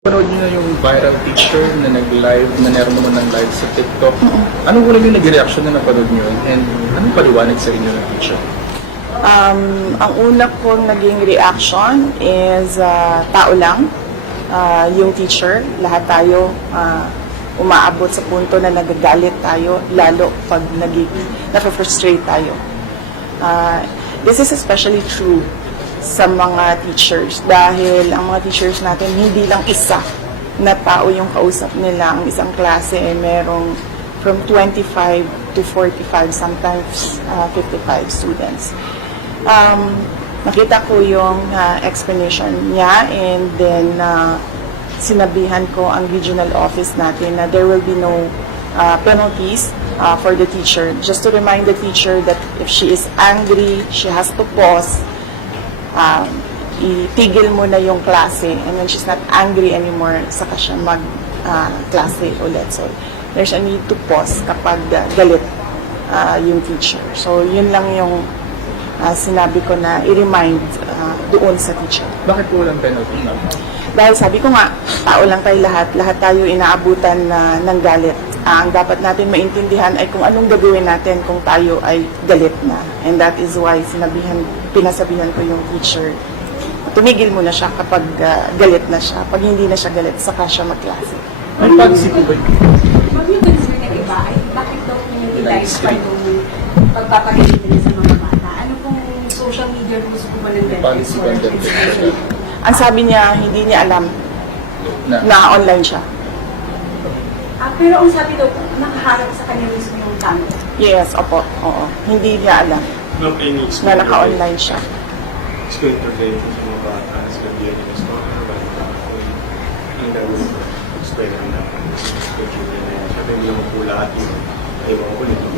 Panood niyo na yung viral teacher na nag-live, na meron naman ng live sa TikTok. Anong una yung nag-reaction na napanood niyo? And anong paliwanag sa inyo ng teacher? Ang una kong naging reaction is tao lang, yung teacher. Lahat tayo umaabot sa punto na nagagalit tayo, lalo pag na-frustrate tayo. This is especially true sa mga teachers dahil ang mga teachers natin hindi lang isa na tao yung kausap nila. Ang isang klase ay merong from 25 to 45, sometimes 55 students. Nakita ko yung explanation niya, and then sinabihan ko ang regional office natin na there will be no penalties for the teacher. Just to remind the teacher that if she is angry, she has to pause, itigil mo na yung klase, and when she's not angry anymore, saka siya mag-klase ulit. So, there's a need to pause kapag galit yung teacher. So, yun lang yung sinabi ko na i-remind doon sa teacher. Bakit po walang penalty? Dahil sabi ko nga, tao lang tayo lahat tayo inaabutan ng galit. Ang dapat natin maintindihan ay kung anong gagawin natin kung tayo ay galit na. And that is why pinasabihan ko yung teacher, tumigil muna siya kapag galit na siya. Pag hindi na siya galit, saka siya magklase. Ang policy po ba? Pag yung concern ng iba, ay bakit daw community-life pa yung pagpapagalit nila sa mga bata? Ano pong social media rules po ba ng Policy ba ng DepEd? Ang sabi niya, hindi niya alam na online siya. Pero ang sabi daw, nakaharap sa kanya mismo yung camera. Yes, opo. Oo. Hindi niya alam No any na naka-online siya. explain to them sa mga bata na sila diyan yung store or ang gawin explain na schedule nila yan. Sabi nila mo po lahat yun. Ayaw ko nito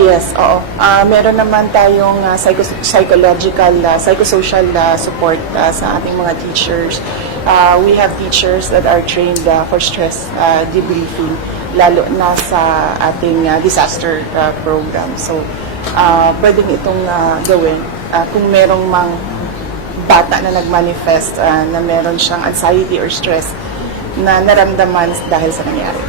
Yes, oo. Meron naman tayong psychological, psychosocial support sa ating mga teachers. We have teachers that are trained for stress debriefing, lalo na sa ating disaster program. So, pwedeng itong gawin. Kung merong mang bata na nag-manifest na meron siyang anxiety or stress na naramdaman dahil sa nangyari.